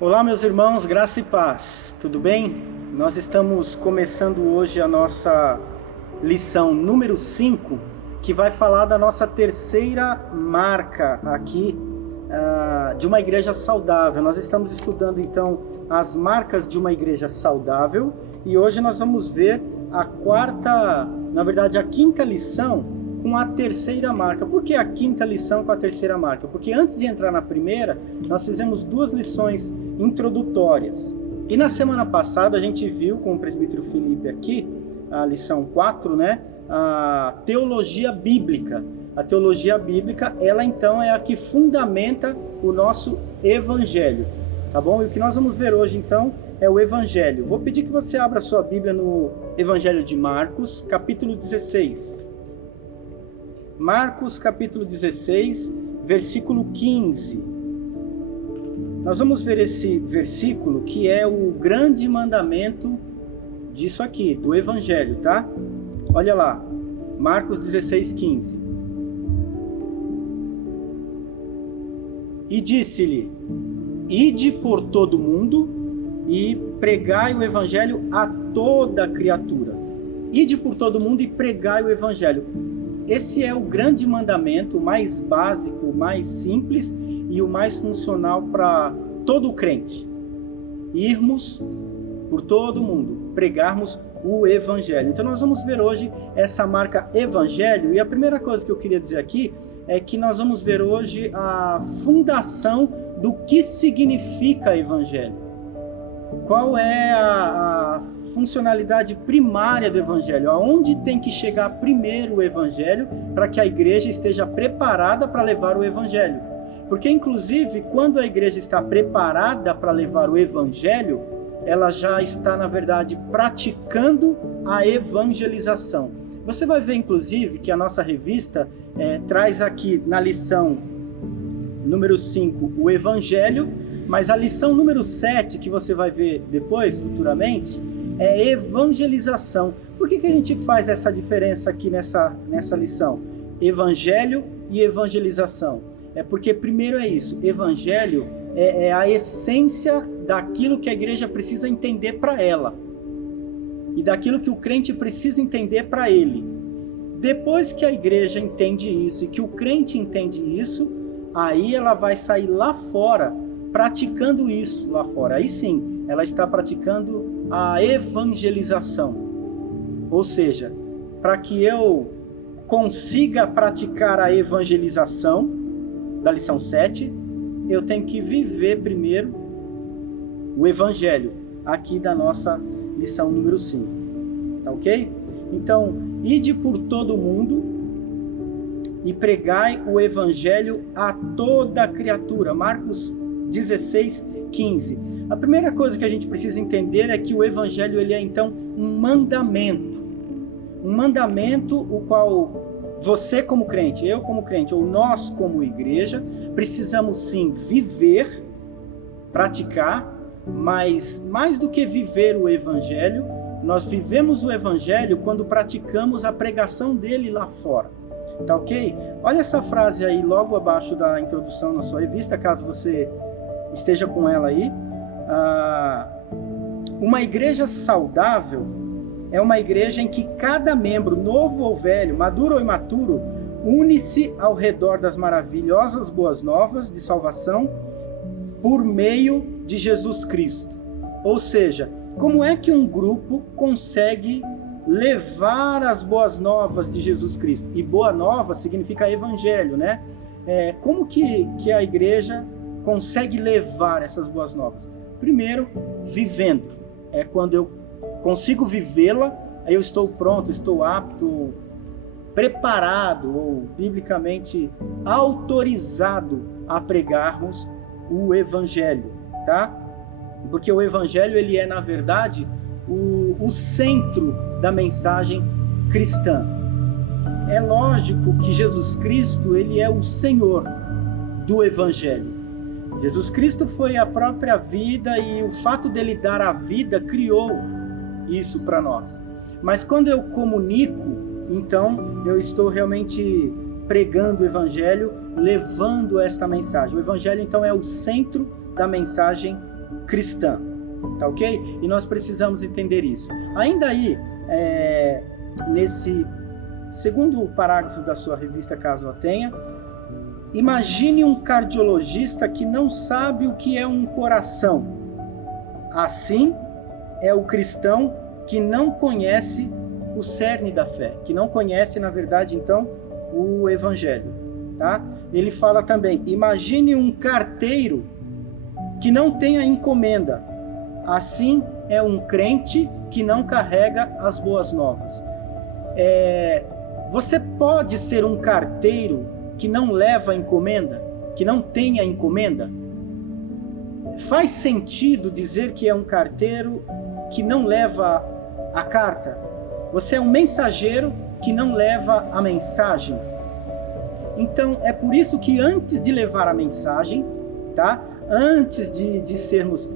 Olá, meus irmãos, graça e paz, tudo bem? Nós estamos começando hoje a nossa lição número 5, que vai falar da nossa terceira marca aqui de uma igreja saudável. Nós estamos estudando então as marcas de uma igreja saudável e hoje nós vamos ver a quinta lição com a terceira marca. Por que a quinta lição com a terceira marca? Porque antes de entrar na primeira, nós fizemos duas lições introdutórias. E na semana passada a gente viu com o presbítero Felipe aqui, a lição 4, né? A teologia bíblica. A teologia bíblica, ela então é a que fundamenta o nosso evangelho, tá bom? E o que nós vamos ver hoje então é o evangelho. Vou pedir que você abra sua Bíblia no Evangelho de Marcos, capítulo 16. Marcos, capítulo 16, versículo 15. Nós vamos ver esse versículo que é o grande mandamento disso aqui, do Evangelho, tá? Olha lá, Marcos 16, 15. E disse-lhe: Ide por todo o mundo e pregai o Evangelho a toda criatura. Ide por todo o mundo e pregai o Evangelho. Esse é o grande mandamento, o mais básico, o mais simples e o mais funcional para todo crente. Irmos por todo mundo, pregarmos o Evangelho. Então nós vamos ver hoje essa marca Evangelho, e a primeira coisa que eu queria dizer aqui é que nós vamos ver hoje a fundação do que significa Evangelho. Qual é a funcionalidade primária do Evangelho? Aonde tem que chegar primeiro o Evangelho para que a igreja esteja preparada para levar o Evangelho? Porque, inclusive, quando a igreja está preparada para levar o Evangelho, ela já está, na verdade, praticando a evangelização. Você vai ver, inclusive, que a nossa revista traz aqui na lição número 5 o Evangelho, mas a lição número 7, que você vai ver depois, futuramente, é evangelização. Por que a gente faz essa diferença aqui nessa lição? Evangelho e evangelização. É porque primeiro é isso, evangelho é a essência daquilo que a igreja precisa entender para ela e daquilo que o crente precisa entender para ele. Depois que a igreja entende isso e que o crente entende isso, aí ela vai sair lá fora praticando isso lá fora. Aí sim, ela está praticando a evangelização. Ou seja, para que eu consiga praticar a evangelização da lição 7, eu tenho que viver primeiro o Evangelho, aqui da nossa lição número 5. Tá ok? Então, ide por todo o mundo e pregai o Evangelho a toda criatura. Marcos 16, 15. A primeira coisa que a gente precisa entender é que o Evangelho ele é então um mandamento. Um mandamento o qual você como crente, eu como crente, ou nós como igreja, precisamos sim viver, praticar, mas mais do que viver o Evangelho, nós vivemos o Evangelho quando praticamos a pregação dele lá fora. Tá ok? Olha essa frase aí logo abaixo da introdução na sua revista, caso você esteja com ela aí. Uma igreja saudável é uma igreja em que cada membro, novo ou velho, maduro ou imaturo, une-se ao redor das maravilhosas boas novas de salvação por meio de Jesus Cristo. Ou seja, como é que um grupo consegue levar as boas novas de Jesus Cristo? E boa nova significa evangelho, né? Como que a igreja consegue levar essas boas novas? Primeiro, vivendo. É quando eu consigo vivê-la, aí eu estou pronto, estou apto, preparado ou biblicamente autorizado a pregarmos o Evangelho, tá? Porque o Evangelho ele é, na verdade, o centro da mensagem cristã. É lógico que Jesus Cristo ele é o Senhor do Evangelho. Jesus Cristo foi a própria vida e o fato dele dar a vida criou isso para nós. Mas quando eu comunico, então eu estou realmente pregando o Evangelho, levando esta mensagem. O Evangelho então é o centro da mensagem cristã, tá ok? E nós precisamos entender isso. Ainda aí, nesse segundo parágrafo da sua revista, caso a tenha, imagine um cardiologista que não sabe o que é um coração. Assim é o cristão que não conhece o cerne da fé, que não conhece, na verdade, então, o evangelho, tá? Ele fala também, imagine um carteiro que não tenha encomenda. Assim é um crente que não carrega as boas novas. Você pode ser um carteiro que não leva encomenda, que não tenha encomenda? Faz sentido dizer que é um carteiro que não leva a carta? Você é um mensageiro que não leva a mensagem? Então, é por isso que antes de levar a mensagem, tá? Antes de sermos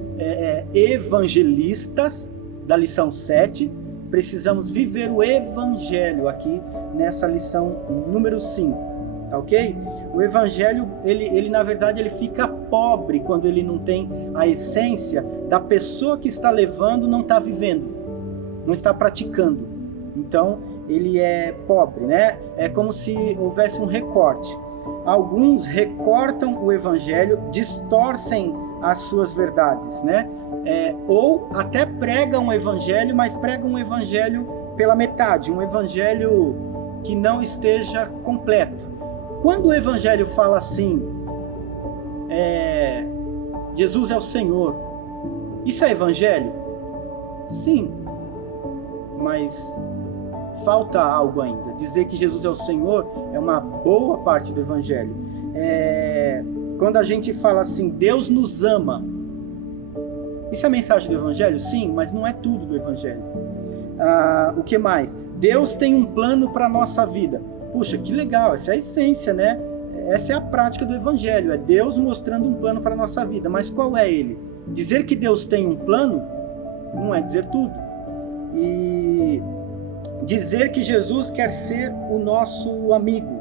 evangelistas, da lição 7, precisamos viver o evangelho aqui nessa lição número 5. Tá ok? O evangelho, ele na verdade, ele fica pobre quando ele não tem a essência da pessoa que está levando, não está vivendo, não está praticando. Então, ele é pobre, né? É como se houvesse um recorte. Alguns recortam o evangelho, distorcem as suas verdades, né? Ou até pregam o evangelho, mas pregam o evangelho pela metade, um evangelho que não esteja completo. Quando o evangelho fala assim, Jesus é o Senhor, isso é evangelho? Sim, mas falta algo ainda. Dizer que Jesus é o Senhor é uma boa parte do evangelho. Quando a gente fala assim, Deus nos ama, isso é a mensagem do evangelho? Sim, mas não é tudo do evangelho. O que mais? Deus tem um plano para a nossa vida. Puxa, que legal, essa é a essência, né? Essa é a prática do evangelho, é Deus mostrando um plano para a nossa vida. Mas qual é ele? Dizer que Deus tem um plano não é dizer tudo. E dizer que Jesus quer ser o nosso amigo.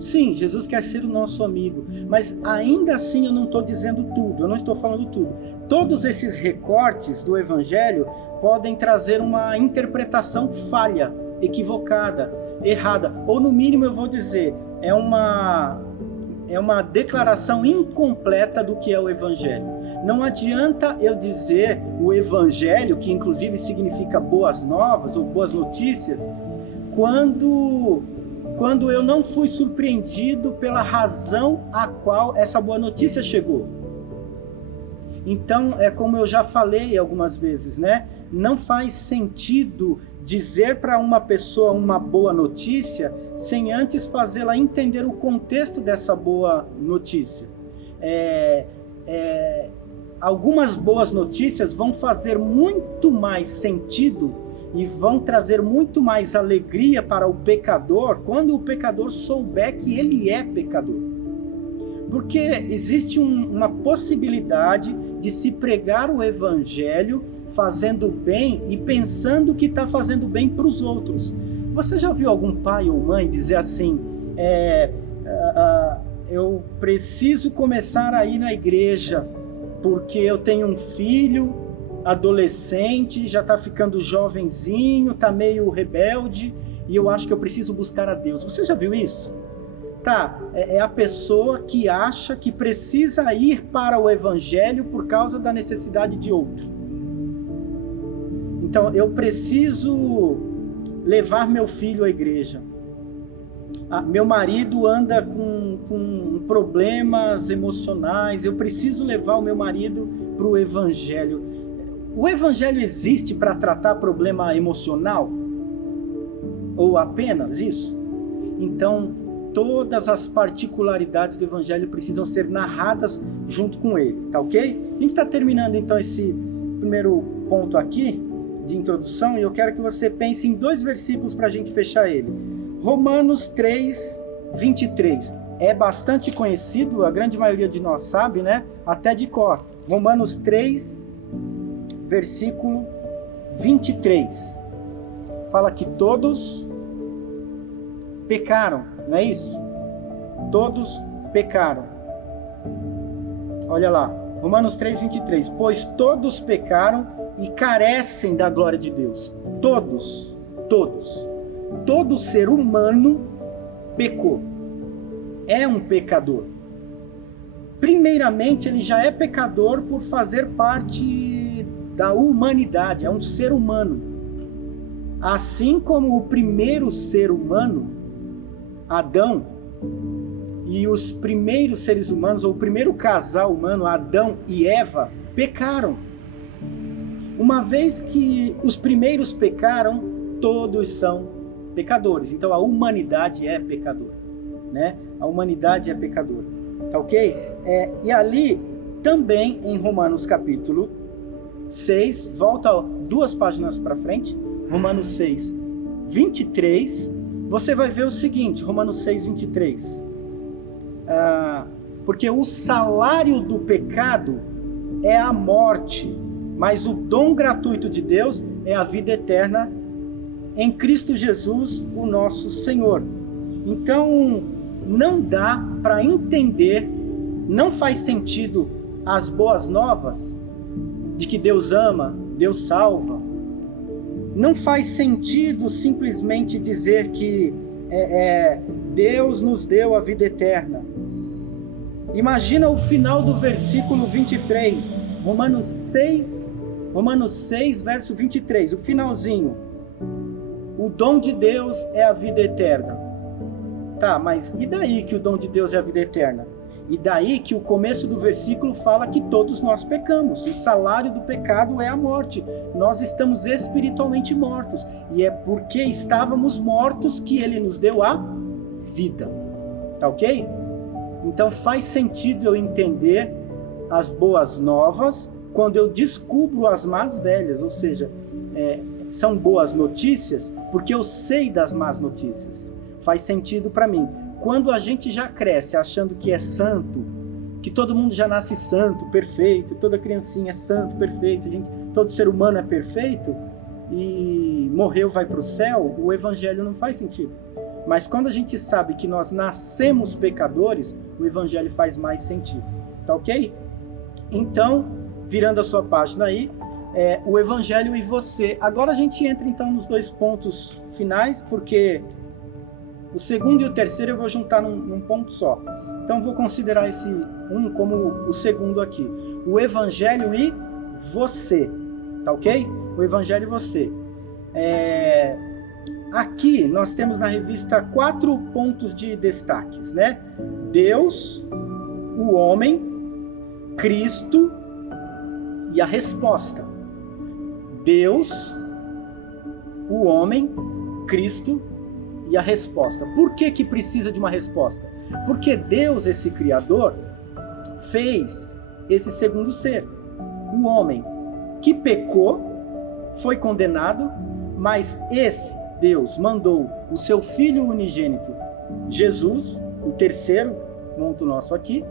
Sim, Jesus quer ser o nosso amigo, mas ainda assim eu não estou dizendo tudo, eu não estou falando tudo. Todos esses recortes do evangelho podem trazer uma interpretação falha, equivocada, errada, ou no mínimo eu vou dizer, é uma declaração incompleta do que é o evangelho. Não adianta eu dizer o evangelho, que inclusive significa boas novas ou boas notícias, quando eu não fui surpreendido pela razão a qual essa boa notícia chegou. Então, é como eu já falei algumas vezes, né? Não faz sentido dizer para uma pessoa uma boa notícia sem antes fazê-la entender o contexto dessa boa notícia. Algumas boas notícias vão fazer muito mais sentido e vão trazer muito mais alegria para o pecador quando o pecador souber que ele é pecador. Porque existe uma possibilidade de se pregar o evangelho fazendo bem e pensando que está fazendo bem para os outros. Você já ouviu algum pai ou mãe dizer assim, eu preciso começar a ir na igreja porque eu tenho um filho adolescente, já está ficando jovenzinho, está meio rebelde e eu acho que eu preciso buscar a Deus. Você já viu isso? Tá, é a pessoa que acha que precisa ir para o evangelho por causa da necessidade de outro. Então, eu preciso levar meu filho à igreja. Meu marido anda com problemas emocionais, eu preciso levar o meu marido para o evangelho. O evangelho existe para tratar problema emocional? Ou apenas isso? Então, todas as particularidades do evangelho precisam ser narradas junto com ele, tá ok? A gente está terminando então esse primeiro ponto aqui de introdução e eu quero que você pense em 2 versículos para a gente fechar ele. Romanos 3, 23. É bastante conhecido, a grande maioria de nós sabe, né? Até de cor. Romanos 3, versículo 23. Fala que todos pecaram, não é isso? Todos pecaram. Olha lá. Romanos 3:23. Pois todos pecaram e carecem da glória de Deus. Todos. Todo ser humano pecou. É um pecador. Primeiramente, ele já é pecador por fazer parte da humanidade. É um ser humano. Assim como o primeiro ser humano, Adão, e os primeiros seres humanos, ou o primeiro casal humano, Adão e Eva, pecaram. Uma vez que os primeiros pecaram, todos são pecadores. Então a humanidade é pecadora, né? A humanidade é pecadora, tá ok? E ali também em Romanos capítulo 6, volta 2 páginas para frente, Romanos 6, 23, você vai ver o seguinte, Romanos 6, 23. Porque o salário do pecado é a morte, mas o dom gratuito de Deus é a vida eterna em Cristo Jesus, o nosso Senhor. Então, não dá para entender, não faz sentido as boas novas de que Deus ama, Deus salva. Não faz sentido simplesmente dizer que Deus nos deu a vida eterna. Imagina o final do versículo 23, Romanos 6, verso 23, o finalzinho. O dom de Deus é a vida eterna. Tá, mas e daí que o dom de Deus é a vida eterna? E daí que o começo do versículo fala que todos nós pecamos. O salário do pecado é a morte. Nós estamos espiritualmente mortos. E é porque estávamos mortos que ele nos deu a vida. Tá ok? Então faz sentido eu entender as boas novas quando eu descubro as más velhas. Ou seja, são boas notícias porque eu sei das más notícias. Faz sentido para mim. Quando a gente já cresce achando que é santo, que todo mundo já nasce santo, perfeito, toda criancinha é santo, perfeito, todo ser humano é perfeito e morreu, vai para o céu, o evangelho não faz sentido. Mas quando a gente sabe que nós nascemos pecadores, o evangelho faz mais sentido. Tá ok? Então, virando a sua página aí, o evangelho e você. Agora a gente entra então nos 2 pontos finais, porque o segundo e o terceiro eu vou juntar num ponto só. Então vou considerar esse como o segundo aqui. O evangelho e você. Tá ok? O evangelho e você. Aqui nós temos na revista 4 pontos de destaques, né? Deus, o homem, Cristo e a resposta. Deus, o homem, Cristo e a resposta. Por que precisa de uma resposta? Porque Deus, esse Criador, fez esse segundo ser, o homem, que pecou, foi condenado, mas esse Deus mandou o seu Filho unigênito, Jesus, o terceiro ponto nosso aqui,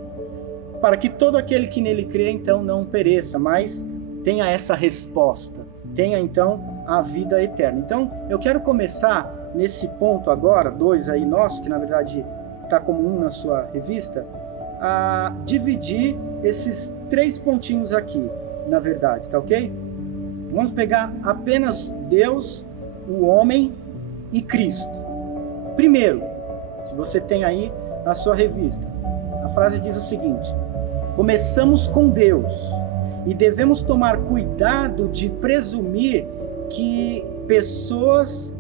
para que todo aquele que nele crê, então, não pereça, mas tenha essa resposta, tenha, então, a vida eterna. Então, eu quero começar nesse ponto agora, 2 aí nosso, que na verdade está como 1 na sua revista, a dividir esses 3 pontinhos aqui, na verdade, tá ok? Vamos pegar apenas Deus, o homem e Cristo. Primeiro, se você tem aí na sua revista, a frase diz o seguinte: começamos com Deus e devemos tomar cuidado de presumir que pessoas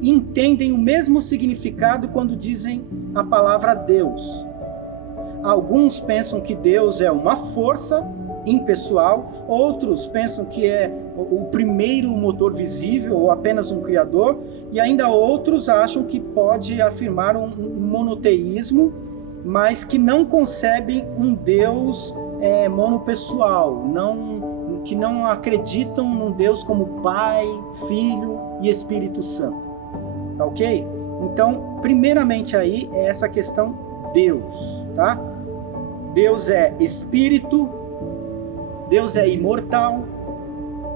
entendem o mesmo significado quando dizem a palavra Deus. Alguns pensam que Deus é uma força impessoal, outros pensam que é o primeiro motor visível ou apenas um criador, e ainda outros acham que pode afirmar um monoteísmo, mas que não concebem um Deus monopessoal, que não acreditam num Deus como Pai, Filho e Espírito Santo. Tá ok? Então, primeiramente aí é essa questão Deus, tá? Deus é Espírito, Deus é imortal,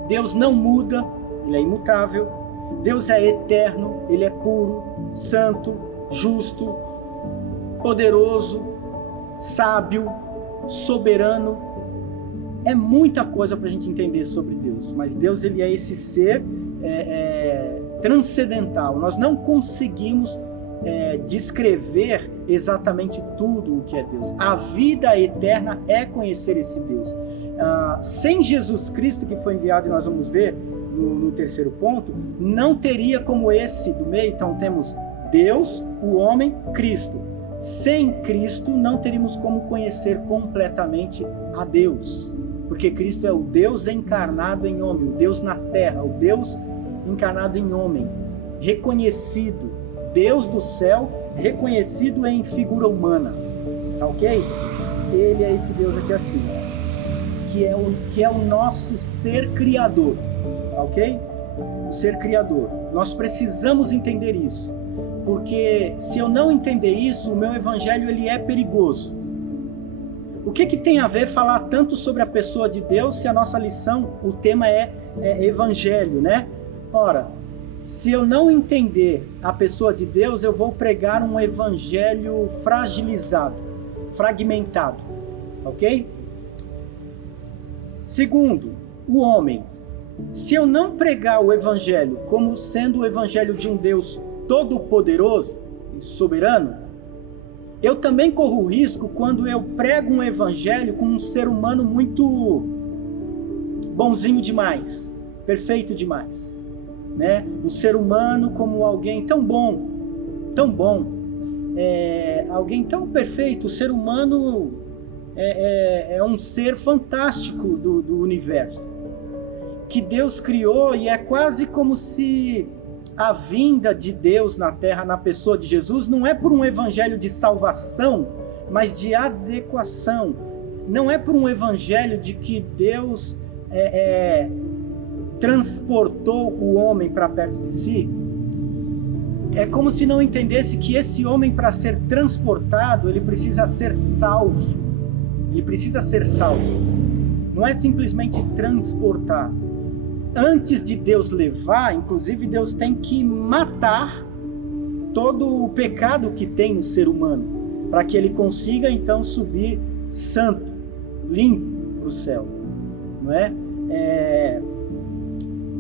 Deus não muda, Ele é imutável, Deus é eterno, Ele é puro, santo, justo, poderoso, sábio, soberano, É muita coisa para a gente entender sobre Deus, mas Deus ele é esse ser transcendental. Nós não conseguimos descrever exatamente tudo o que é Deus. A vida eterna é conhecer esse Deus. Sem Jesus Cristo, que foi enviado, e nós vamos ver no terceiro ponto, não teria como esse do meio. Então temos Deus, o homem, Cristo. Sem Cristo não teríamos como conhecer completamente a Deus, porque Cristo é o Deus encarnado em homem, o Deus na terra, o Deus encarnado em homem, reconhecido, Deus do céu, reconhecido em figura humana, tá ok? Ele é esse Deus aqui assim, que é o nosso ser criador, tá ok? O ser criador. Nós precisamos entender isso, porque se eu não entender isso, o meu evangelho ele é perigoso. O que tem a ver falar tanto sobre a pessoa de Deus se a nossa lição, o tema é evangelho, né? Ora, se eu não entender a pessoa de Deus, eu vou pregar um evangelho fragilizado, fragmentado, ok? Segundo, o homem. Se eu não pregar o evangelho como sendo o evangelho de um Deus todo-poderoso e soberano, eu também corro o risco quando eu prego um evangelho com um ser humano muito bonzinho demais, perfeito demais, né? O ser humano como alguém tão bom, alguém tão perfeito. O ser humano é um ser fantástico do universo, que Deus criou, e é quase como se a vinda de Deus na terra, na pessoa de Jesus, não é por um evangelho de salvação, mas de adequação. Não é por um evangelho de que Deus transportou o homem para perto de si. É como se não entendesse que esse homem, para ser transportado, ele precisa ser salvo. Ele precisa ser salvo. Não é simplesmente transportar. Antes de Deus levar, inclusive Deus tem que matar todo o pecado que tem no ser humano, para que ele consiga então subir santo, limpo para o céu, não é?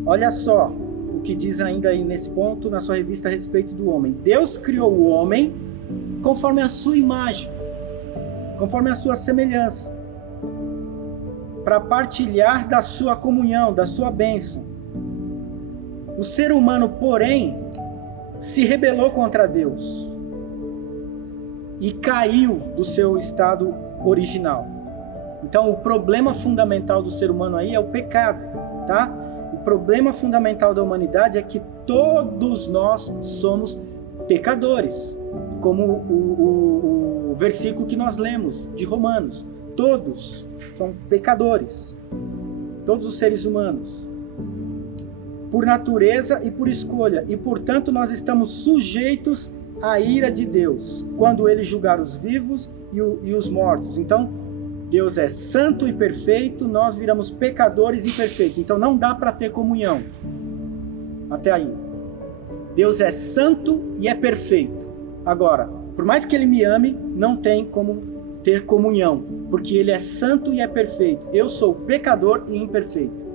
Olha só o que diz ainda aí nesse ponto na sua revista a respeito do homem. Deus criou o homem conforme a sua imagem, conforme a sua semelhança, para partilhar da sua comunhão, da sua bênção. O ser humano, porém, se rebelou contra Deus e caiu do seu estado original. Então, o problema fundamental do ser humano aí é o pecado, tá? O problema fundamental da humanidade é que todos nós somos pecadores, como o versículo que nós lemos de Romanos. Todos são pecadores, todos os seres humanos, por natureza e por escolha, e portanto nós estamos sujeitos à ira de Deus, quando ele julgar os vivos e os mortos. Então, Deus é santo e perfeito, nós viramos pecadores imperfeitos, então não dá para ter comunhão. Até aí. Deus é santo e é perfeito. Agora, por mais que ele me ame, não tem como ter comunhão, porque ele é santo e é perfeito. Eu sou pecador e imperfeito.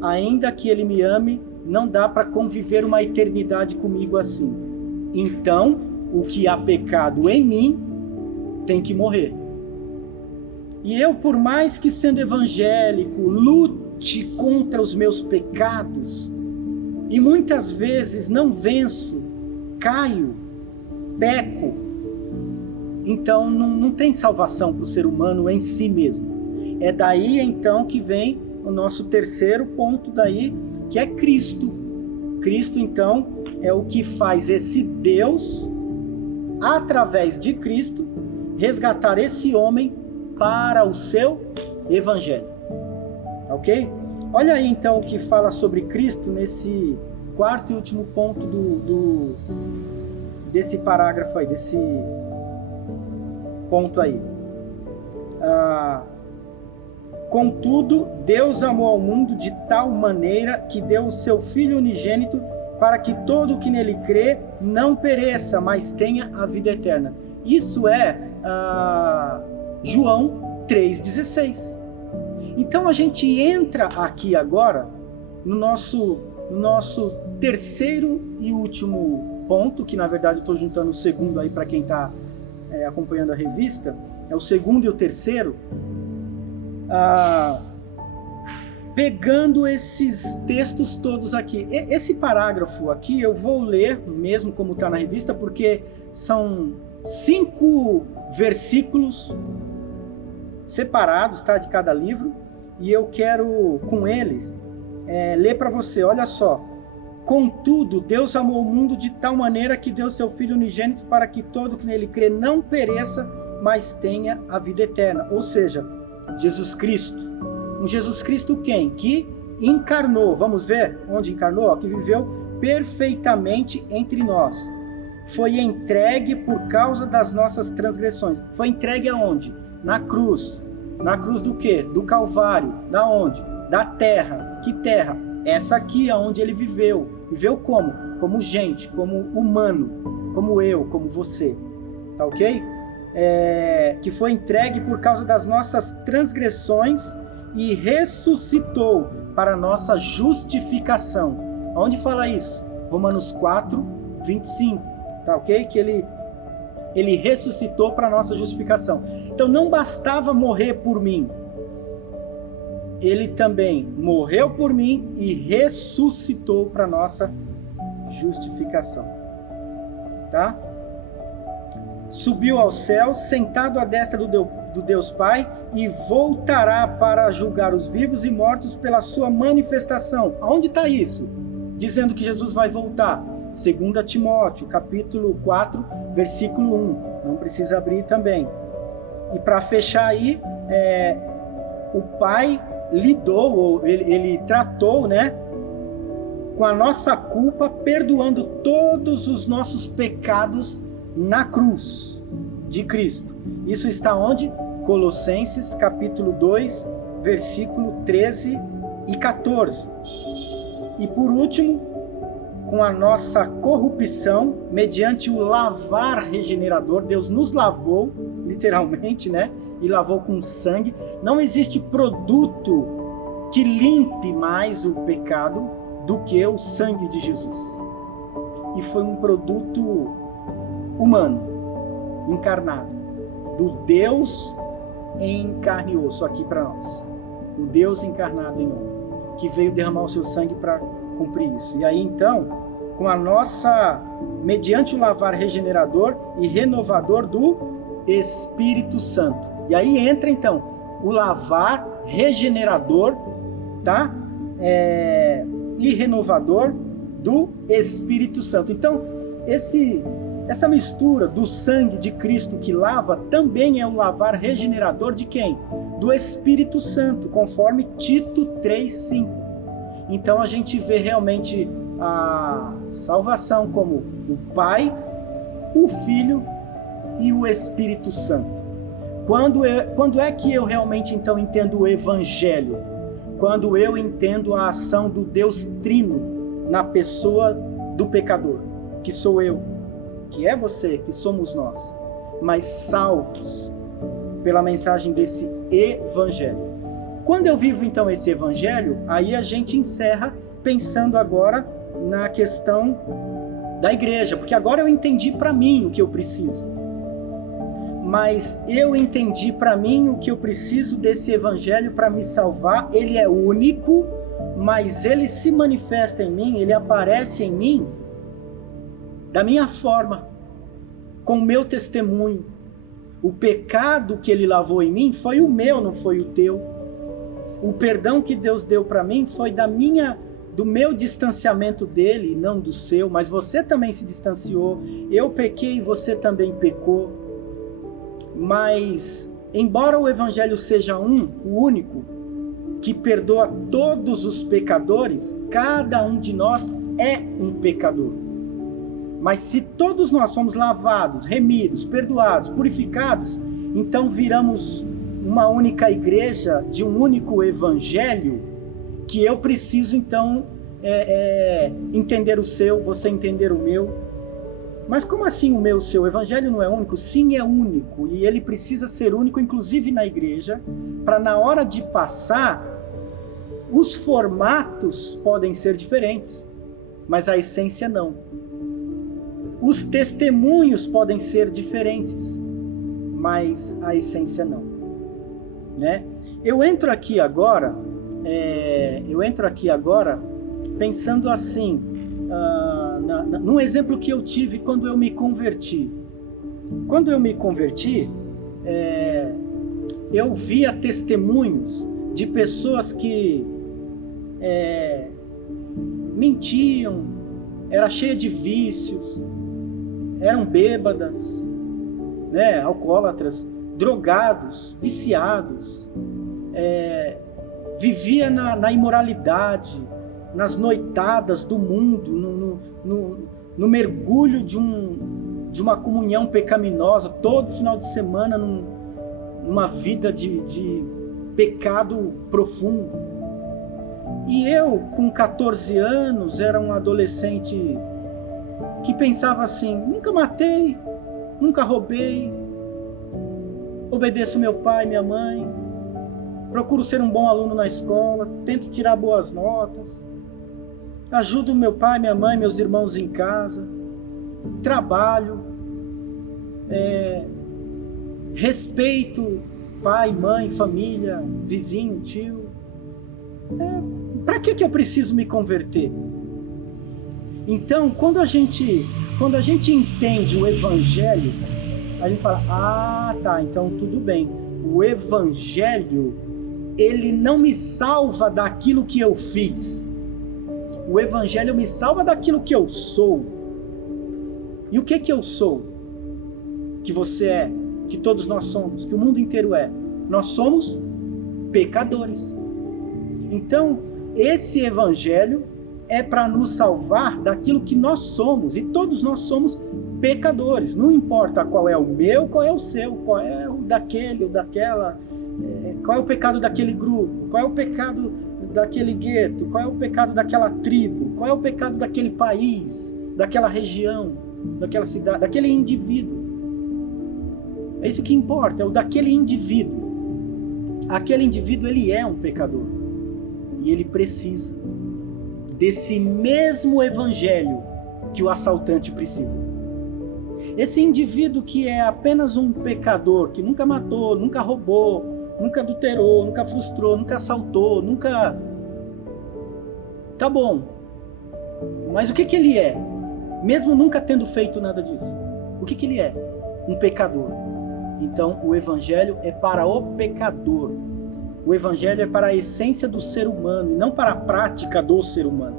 Ainda que ele me ame, não dá para conviver uma eternidade comigo assim. Então, o que há pecado em mim tem que morrer. E eu, por mais que sendo evangélico, lute contra os meus pecados, e muitas vezes não venço, caio, peco, então não tem salvação para o ser humano em si mesmo. É daí então que vem o nosso terceiro ponto daí, que é Cristo. Cristo então é o que faz esse Deus, através de Cristo, resgatar esse homem para o seu evangelho. Ok? Olha aí então o que fala sobre Cristo nesse quarto e último ponto desse parágrafo aí, desse ponto aí. Contudo, Deus amou ao mundo de tal maneira que deu o seu Filho unigênito para que todo o que nele crê não pereça, mas tenha a vida eterna. Isso é João 3,16. Então a gente entra aqui agora no nosso terceiro e último ponto, que na verdade eu estou juntando o segundo aí para quem está acompanhando a revista, é o segundo e o terceiro, pegando esses textos todos aqui. Esse parágrafo aqui eu vou ler mesmo como está na revista, porque são 5 versículos separados, tá, de cada livro, e eu quero com eles ler para você. Olha só: contudo, Deus amou o mundo de tal maneira que deu seu Filho unigênito para que todo que nele crê não pereça, mas tenha a vida eterna. Ou seja, Jesus Cristo. Um Jesus Cristo quem? Que encarnou. Vamos ver onde encarnou? Que viveu perfeitamente entre nós. Foi entregue por causa das nossas transgressões. Foi entregue aonde? Na cruz. Na cruz do quê? Do Calvário. Da onde? Da terra. Que terra? Essa aqui é onde ele viveu. Viveu como? Como gente, como humano, como eu, como você. Tá ok? Que foi entregue por causa das nossas transgressões e ressuscitou para a nossa justificação. Onde fala isso? Romanos 4, 25. Tá ok? Que ele ressuscitou para a nossa justificação. Então não bastava morrer por mim. Ele também morreu por mim e ressuscitou para a nossa justificação. Tá? Subiu ao céu, sentado à destra do Deus Pai, e voltará para julgar os vivos e mortos pela sua manifestação. Aonde está isso? Dizendo que Jesus vai voltar. 2 Timóteo, capítulo 4, versículo 1. Não precisa abrir também. E para fechar aí, o Pai lidou, ou ele tratou, né, com a nossa culpa, perdoando todos os nossos pecados na cruz de Cristo. Isso está onde? Colossenses, capítulo 2, versículo 13 e 14. E por último, com a nossa corrupção, mediante o lavar regenerador, Deus nos lavou, literalmente, né? E lavou com sangue. Não existe produto que limpe mais o pecado do que o sangue de Jesus. E foi um produto humano, encarnado, do Deus em carne e osso aqui para nós. O Deus encarnado em homem, que veio derramar o seu sangue para cumprir isso. E aí então, com a nossa, mediante o lavar regenerador e renovador do Espírito Santo. E aí entra então o lavar regenerador, tá? E renovador do Espírito Santo. Então, essa mistura do sangue de Cristo que lava também é um lavar regenerador de quem? Do Espírito Santo, conforme Tito 3,5. Então a gente vê realmente a salvação como o Pai, o Filho e o Espírito Santo. Quando é que eu realmente então entendo o Evangelho? Quando eu entendo a ação do Deus Trino na pessoa do pecador, que sou eu, que é você, que somos nós, mas salvos pela mensagem desse Evangelho. Quando eu vivo então esse Evangelho, aí a gente encerra pensando agora na questão da igreja, porque agora eu entendi para mim o que eu preciso. Mas eu entendi para mim o que eu preciso desse Evangelho para me salvar. Ele é único, mas ele se manifesta em mim, ele aparece em mim da minha forma, com o meu testemunho. O pecado que ele lavou em mim foi o meu, não foi o teu. O perdão que Deus deu para mim foi do meu distanciamento dele, não do seu, mas você também se distanciou. Eu pequei e você também pecou. Mas, embora o Evangelho seja o único, que perdoa todos os pecadores, cada um de nós é um pecador. Mas se todos nós somos lavados, remidos, perdoados, purificados, então viramos uma única igreja de um único Evangelho, que eu preciso então entender o seu, você entender o meu. Mas como assim o meu, o seu? O evangelho não é único? Sim, é único. E ele precisa ser único, inclusive na igreja, para na hora de passar, os formatos podem ser diferentes, mas a essência não. Os testemunhos podem ser diferentes, mas a essência não. Né? Eu entro aqui agora pensando assim, num exemplo que eu tive quando eu me converti. Quando eu me converti, eu via testemunhos de pessoas que mentiam, era cheia de vícios, eram bêbadas, né, alcoólatras, drogados, viciados, vivia na imoralidade, nas noitadas do mundo, no mergulho de uma comunhão pecaminosa, todo final de semana numa vida de pecado profundo. E eu, com 14 anos, era um adolescente que pensava assim: nunca matei, nunca roubei, obedeço meu pai e minha mãe, procuro ser um bom aluno na escola, tento tirar boas notas, ajudo meu pai, minha mãe, meus irmãos em casa, trabalho, respeito pai, mãe, família, vizinho, tio. Para que eu preciso me converter? Então, quando a gente entende o evangelho, a gente fala: ah, tá, então tudo bem. O evangelho, ele não me salva daquilo que eu fiz. O evangelho me salva daquilo que eu sou. E o que eu sou? Que você é, que todos nós somos, que o mundo inteiro é. Nós somos pecadores. Então, esse evangelho é para nos salvar daquilo que nós somos. E todos nós somos pecadores. Não importa qual é o meu, qual é o seu, qual é o daquele ou daquela, qual é o pecado daquele grupo, qual é o pecado daquele gueto, qual é o pecado daquela tribo, qual é o pecado daquele país, daquela região, daquela cidade, daquele indivíduo. É isso que importa, é o daquele indivíduo. Aquele indivíduo, ele é um pecador. E ele precisa desse mesmo evangelho que o assaltante precisa. Esse indivíduo que é apenas um pecador, que nunca matou, nunca roubou, nunca adulterou, nunca frustrou, nunca assaltou, nunca... Tá bom. Mas o que ele é? Mesmo nunca tendo feito nada disso. O que ele é? Um pecador. Então, o evangelho é para o pecador. O evangelho é para a essência do ser humano e não para a prática do ser humano.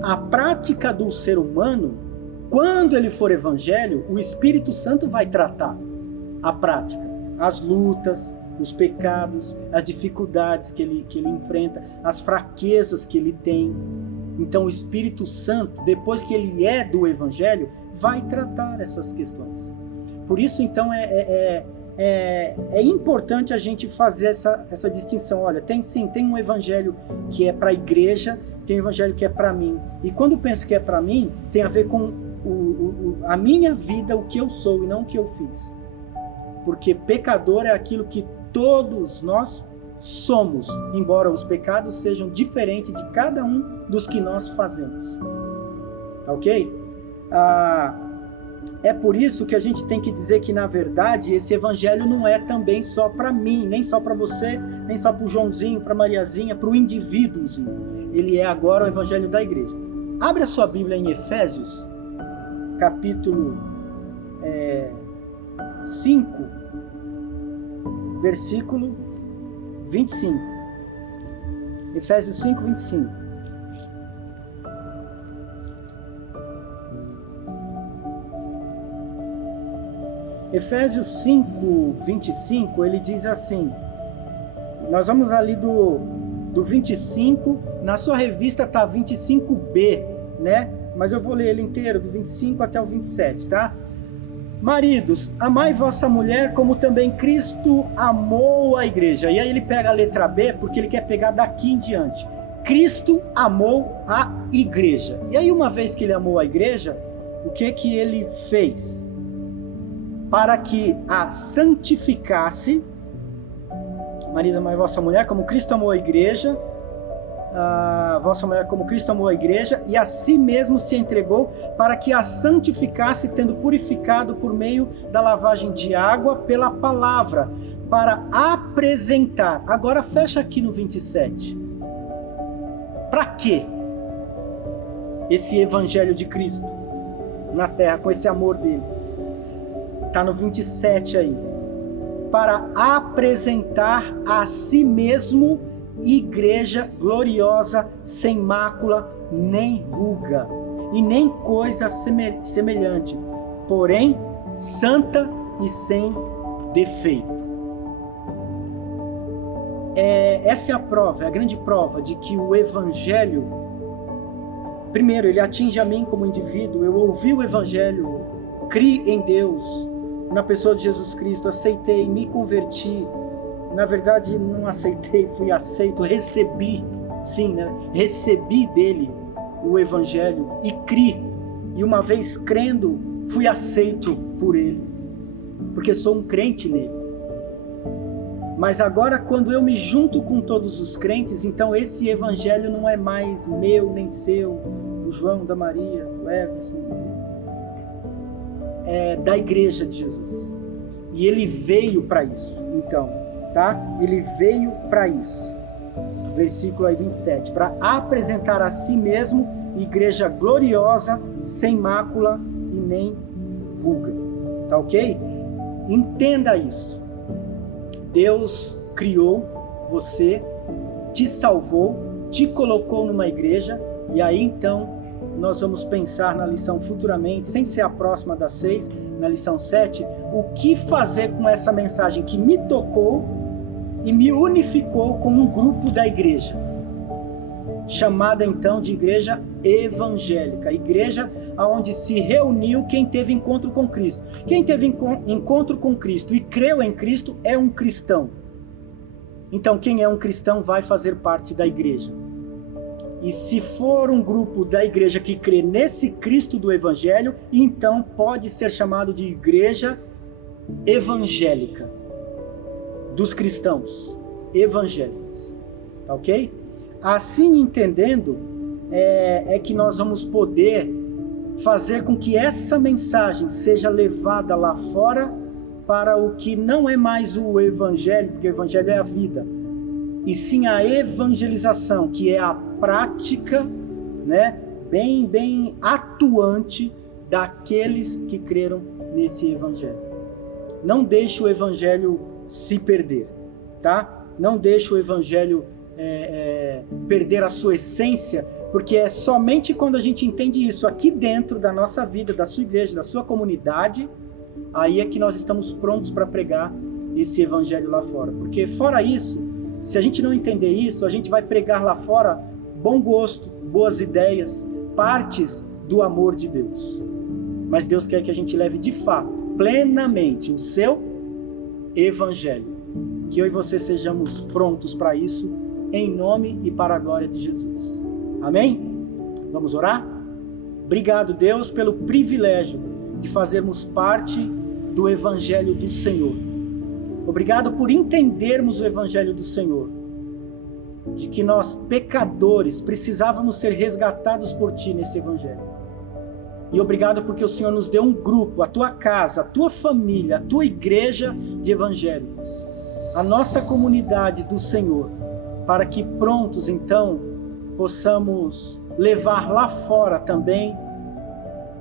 A prática do ser humano, quando ele for evangelho, o Espírito Santo vai tratar a prática, as lutas, os pecados, as dificuldades que ele enfrenta, as fraquezas que ele tem. Então o Espírito Santo, depois que ele é do evangelho, vai tratar essas questões. Por isso, então, é importante a gente fazer essa distinção. Olha, tem um evangelho que é para a igreja, tem um evangelho que é para mim. E quando eu penso que é para mim, tem a ver com a minha vida, o que eu sou e não o que eu fiz. Porque pecador é aquilo que todos nós somos, embora os pecados sejam diferentes de cada um dos que nós fazemos. Tá ok? É por isso que a gente tem que dizer que, na verdade, esse evangelho não é também só para mim, nem só para você, nem só para o Joãozinho, para a Mariazinha, para o indivíduozinho. Ele é agora o evangelho da igreja. Abre a sua Bíblia em Efésios, capítulo 5, versículo 25. Efésios 5, 25. Efésios 5, 25, ele diz assim, nós vamos ali do 25, na sua revista está 25b, né? Mas eu vou ler ele inteiro, do 25 até o 27, tá? Maridos, amai vossa mulher como também Cristo amou a igreja. E aí ele pega a letra B, porque ele quer pegar daqui em diante. Cristo amou a igreja. E aí, uma vez que ele amou a igreja, o que ele fez? Para que a santificasse, marido, amai vossa mulher, como Cristo amou a igreja, vossa mulher como Cristo amou a igreja, e a si mesmo se entregou para que a santificasse, tendo purificado por meio da lavagem de água pela palavra, para apresentar. Agora fecha aqui no 27. Para quê? Esse evangelho de Cristo na terra, com esse amor dele. Está no 27 aí. Para apresentar a si mesmo igreja gloriosa, sem mácula, nem ruga, e nem coisa semelhante, porém santa e sem defeito. Essa é a prova, é a grande prova de que o evangelho, primeiro, ele atinge a mim como indivíduo. Eu ouvi o evangelho, criei em Deus, na pessoa de Jesus Cristo, aceitei, me converti. Na verdade, não aceitei, fui aceito, recebi, sim, né? Recebi dele o evangelho e criei. E uma vez crendo, fui aceito por ele, porque sou um crente nele. Mas agora, quando eu me junto com todos os crentes, então esse evangelho não é mais meu nem seu, do João, da Maria, do Everson, é da igreja de Jesus. E ele veio para isso, então, tá? Ele veio para isso. Versículo aí 27, para apresentar a si mesmo igreja gloriosa, sem mácula e nem ruga. Tá ok? Entenda isso. Deus criou você, te salvou, te colocou numa igreja, e aí então nós vamos pensar na lição futuramente, sem ser a próxima das 6, na lição 7, o que fazer com essa mensagem que me tocou e me unificou com um grupo da igreja, chamada então de igreja evangélica, igreja onde se reuniu quem teve encontro com Cristo. Quem teve encontro com Cristo e creu em Cristo é um cristão. Então quem é um cristão vai fazer parte da igreja. E se for um grupo da igreja que crê nesse Cristo do Evangelho, então pode ser chamado de igreja evangélica, dos cristãos evangélicos. Tá ok? Assim entendendo, é que nós vamos poder fazer com que essa mensagem seja levada lá fora para o que não é mais o evangelho, porque o evangelho é a vida, e sim a evangelização, que é a prática, né, bem atuante daqueles que creram nesse evangelho. Não deixe o evangelho se perder, tá? Não deixe o evangelho perder a sua essência, porque é somente quando a gente entende isso aqui dentro da nossa vida, da sua igreja, da sua comunidade, aí é que nós estamos prontos para pregar esse evangelho lá fora. Porque fora isso, se a gente não entender isso, a gente vai pregar lá fora bom gosto, boas ideias, partes do amor de Deus. Mas Deus quer que a gente leve de fato, plenamente, o seu evangelho. Que eu e você sejamos prontos para isso, em nome e para a glória de Jesus. Amém? Vamos orar? Obrigado, Deus, pelo privilégio de fazermos parte do Evangelho do Senhor. Obrigado por entendermos o Evangelho do Senhor, de que nós, pecadores, precisávamos ser resgatados por Ti nesse Evangelho. E obrigado porque o Senhor nos deu um grupo, a Tua casa, a Tua família, a Tua igreja de evangélicos, a nossa comunidade do Senhor, para que prontos, então, possamos levar lá fora também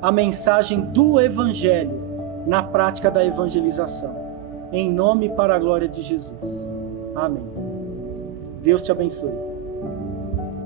a mensagem do Evangelho na prática da evangelização. Em nome e para a glória de Jesus. Amém. Deus te abençoe.